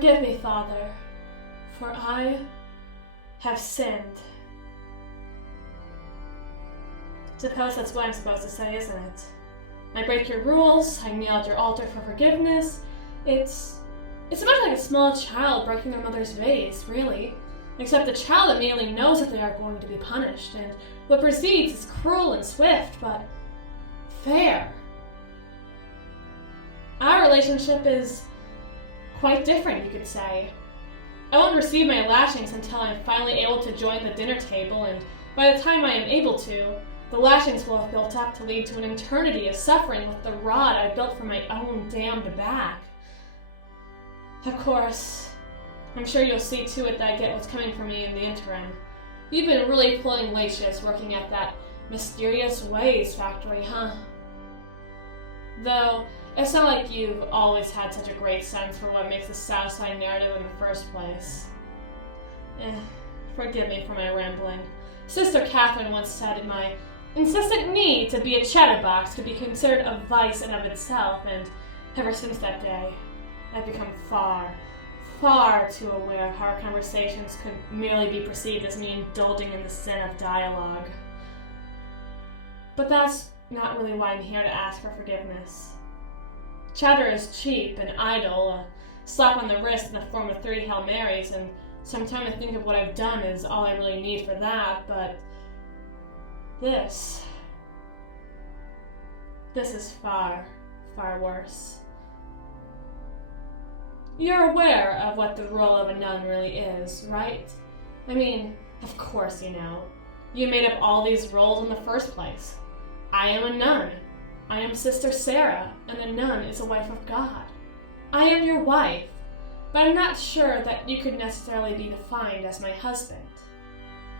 Forgive me, Father, for I have sinned. Suppose that's what I'm supposed to say, isn't it? I break your rules, I kneel at your altar for forgiveness. It's much like a small child breaking their mother's vase, really. Except the child immediately knows that they are going to be punished, and what proceeds is cruel and swift, but fair. Our relationship is quite different, you could say. I won't receive my lashings until I'm finally able to join the dinner table, and by the time I am able to, the lashings will have built up to lead to an eternity of suffering with the rod I built for my own damned back. Of course, I'm sure you'll see to it that I get what's coming for me in the interim. You've been really pulling late shifts working at that mysterious ways factory, huh? Though, it's not like you've always had such a great sense for what makes the Southside narrative in the first place. Forgive me for my rambling. Sister Catherine once said my insistent need to be a chatterbox could be considered a vice in of itself, and ever since that day, I've become far too aware of how our conversations could merely be perceived as me indulging in the sin of dialogue. But that's not really why I'm here to ask for forgiveness. Chatter is cheap and idle, a slap on the wrist in the form of 3 Hail Marys, and some time to think of what I've done is all I really need for that, but this is far worse. You're aware of what the role of a nun really is, right? I mean, of course you know. You made up all these roles in the first place. I am a nun. I am Sister Sarah, and a nun is a wife of God. I am your wife, but I'm not sure that you could necessarily be defined as my husband.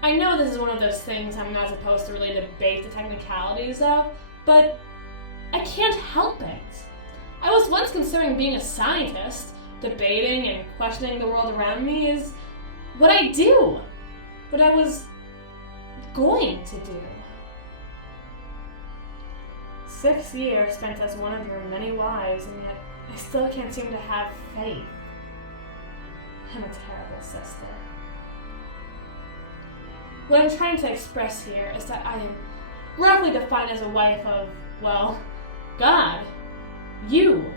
I know this is one of those things I'm not supposed to really debate the technicalities of, but I can't help it. I was once considering being a scientist. Debating and questioning the world around me is what I do, what I was going to do. 6 years spent as one of your many wives, and yet I still can't seem to have faith. I'm a terrible sister. What I'm trying to express here is that I am roughly defined as a wife of, well, God, you.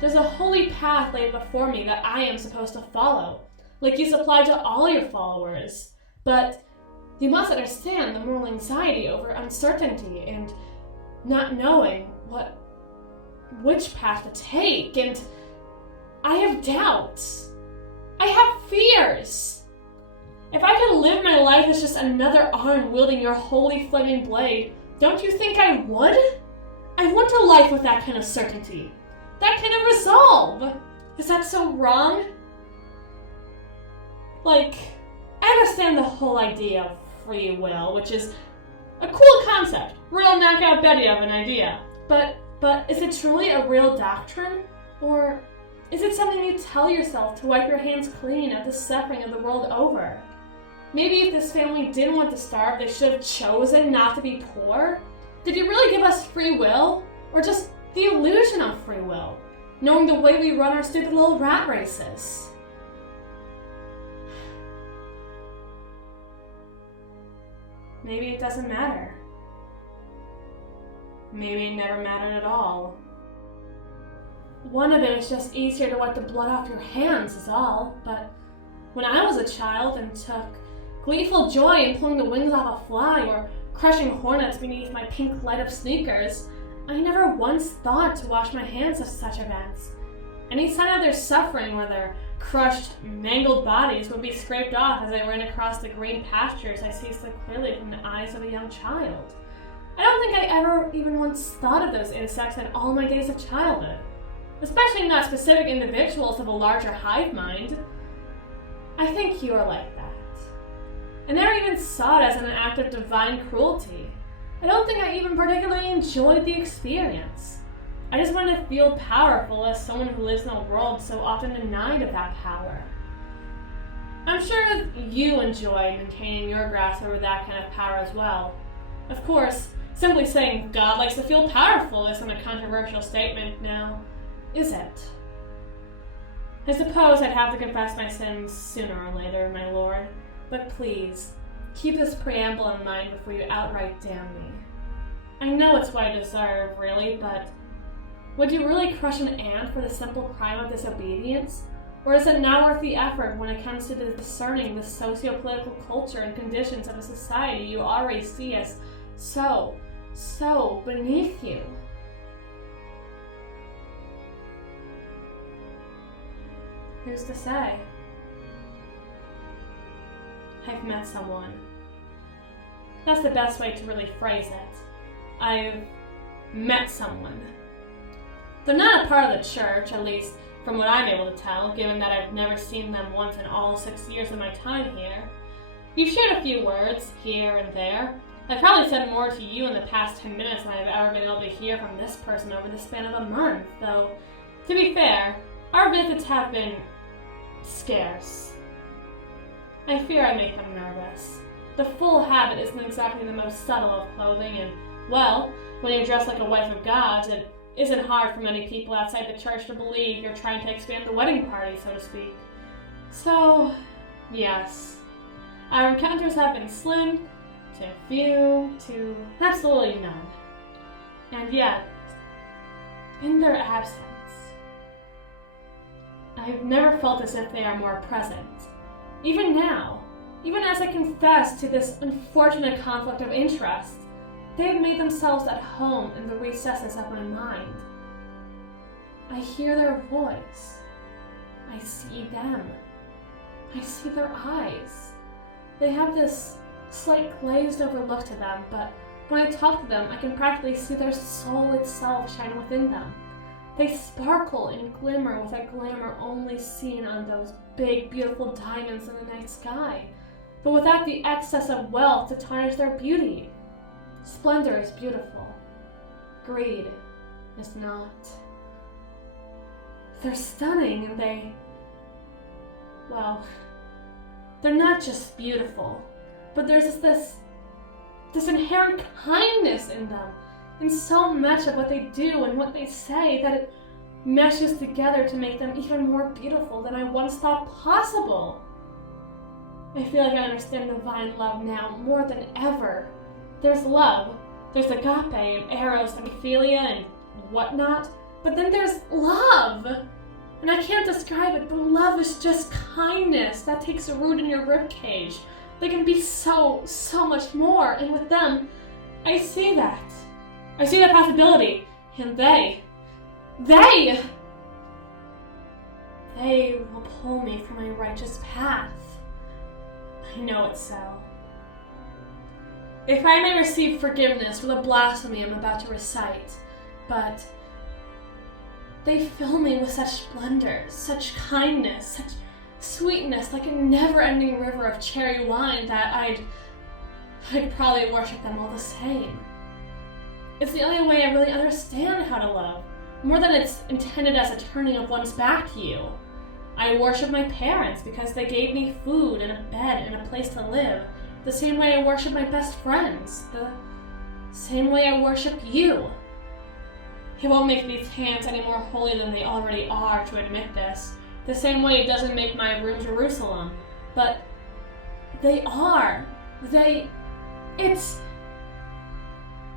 There's a holy path laid before me that I am supposed to follow, like you supply to all your followers. But you must understand the moral anxiety over uncertainty and not knowing which path to take, and I have doubts. I have fears. If I could live my life as just another arm wielding your holy flaming blade, don't you think I would? I want a life with that kind of certainty. That kind of resolve. Is that so wrong? Like, I understand the whole idea of free will, which is a cool concept, real knockout Betty of an idea. But is it truly a real doctrine? Or is it something you tell yourself to wipe your hands clean of the suffering of the world over? Maybe if this family didn't want to starve, they should have chosen not to be poor? Did you really give us free will? Or just the illusion of free will, knowing the way we run our stupid little rat races? Maybe it doesn't matter. Maybe it never mattered at all. One of it is just easier to wipe the blood off your hands is all, but when I was a child and took gleeful joy in pulling the wings off a fly or crushing hornets beneath my pink light-up sneakers, I never once thought to wash my hands of such events. Any sign of their suffering, or their crushed, mangled bodies, would be scraped off as I ran across the green pastures I see so clearly from the eyes of a young child. I don't think I ever even once thought of those insects in all my days of childhood, especially not specific individuals of a larger hive mind. I think you are like that. I never even saw it as an act of divine cruelty. I don't think I even particularly enjoyed the experience. I just wanted to feel powerful as someone who lives in a world so often denied of that power. I'm sure you enjoy maintaining your grasp over that kind of power as well. Of course, simply saying God likes to feel powerful isn't a controversial statement now, is it? I suppose I'd have to confess my sins sooner or later, my lord, but please, keep this preamble in mind before you outright damn me. I know it's what I deserve, really, but would you really crush an ant for the simple crime of disobedience? Or is it not worth the effort when it comes to discerning the socio-political culture and conditions of a society you already see as so beneath you? Who's to say? I've met someone. That's the best way to really phrase it. I've met someone. They're not a part of the church, at least from what I'm able to tell, given that I've never seen them once in all 6 years of my time here. We've shared a few words here and there. I've probably said more to you in the past 10 minutes than I've ever been able to hear from this person over the span of a month, though, to be fair, our visits have been scarce. I fear I make them nervous. The full habit isn't exactly the most subtle of clothing, and, well, when you're dressed like a wife of God's, it isn't hard for many people outside the church to believe you're trying to expand the wedding party, so to speak. So, yes, our encounters have been slim, to few, to absolutely none. And yet, in their absence, I've never felt as if they are more present. Even now, even as I confess to this unfortunate conflict of interest, they have made themselves at home in the recesses of my mind. I hear their voice. I see them. I see their eyes. They have this slight glazed over look to them, but when I talk to them, I can practically see their soul itself shine within them. They sparkle and glimmer with a glamour only seen on those big, beautiful diamonds in the night sky, but without the excess of wealth to tarnish their beauty. Splendor is beautiful. Greed is not. They're stunning, and they're not just beautiful, but there's this inherent kindness in them, in so much of what they do and what they say, that it meshes together to make them even more beautiful than I once thought possible. I feel like I understand divine love now more than ever. There's love, there's agape and eros and philia and whatnot, but then there's love! And I can't describe it, but love is just kindness that takes a root in your ribcage. They can be so much more, and with them, I see that. I see that possibility, and they will pull me from a righteous path. I know it's so. If I may receive forgiveness for the blasphemy I'm about to recite, but they fill me with such splendor, such kindness, such sweetness, like a never-ending river of cherry wine, that I'd probably worship them all the same. It's the only way I really understand how to love, more than it's intended as a turning of one's back to you. I worship my parents because they gave me food and a bed and a place to live, the same way I worship my best friends, the same way I worship you. It won't make these hands any more holy than they already are to admit this, the same way it doesn't make my room Jerusalem, but they are. It's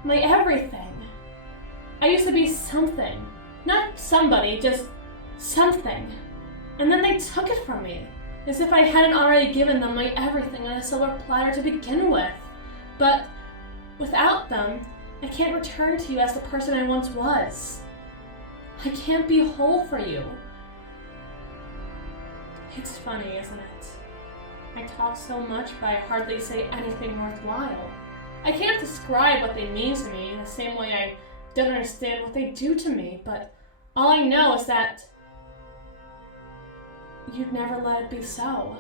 my everything. I used to be something. Not somebody, just something. And then they took it from me, as if I hadn't already given them my everything on a silver platter to begin with. But without them, I can't return to you as the person I once was. I can't be whole for you. It's funny, isn't it? I talk so much, but I hardly say anything worthwhile. I can't describe what they mean to me in the same way I don't understand what they do to me, but all I know is that you'd never let it be so.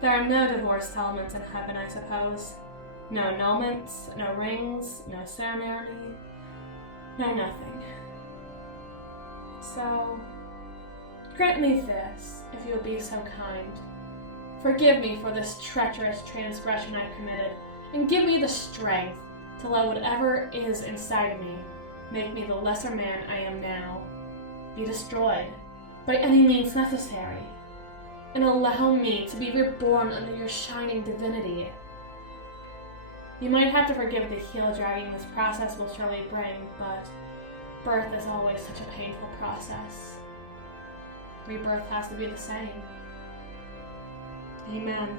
There are no divorce settlements in heaven, I suppose. No annulments, no rings, no ceremony, no nothing. So, grant me this, if you will be so kind. Forgive me for this treacherous transgression I've committed, and give me the strength to let whatever is inside of me make me the lesser man I am now. be destroyed by any means necessary, and allow me to be reborn under your shining divinity. You might have to forgive the heel dragging this process will surely bring, but birth is always such a painful process. Rebirth has to be the same. Amen.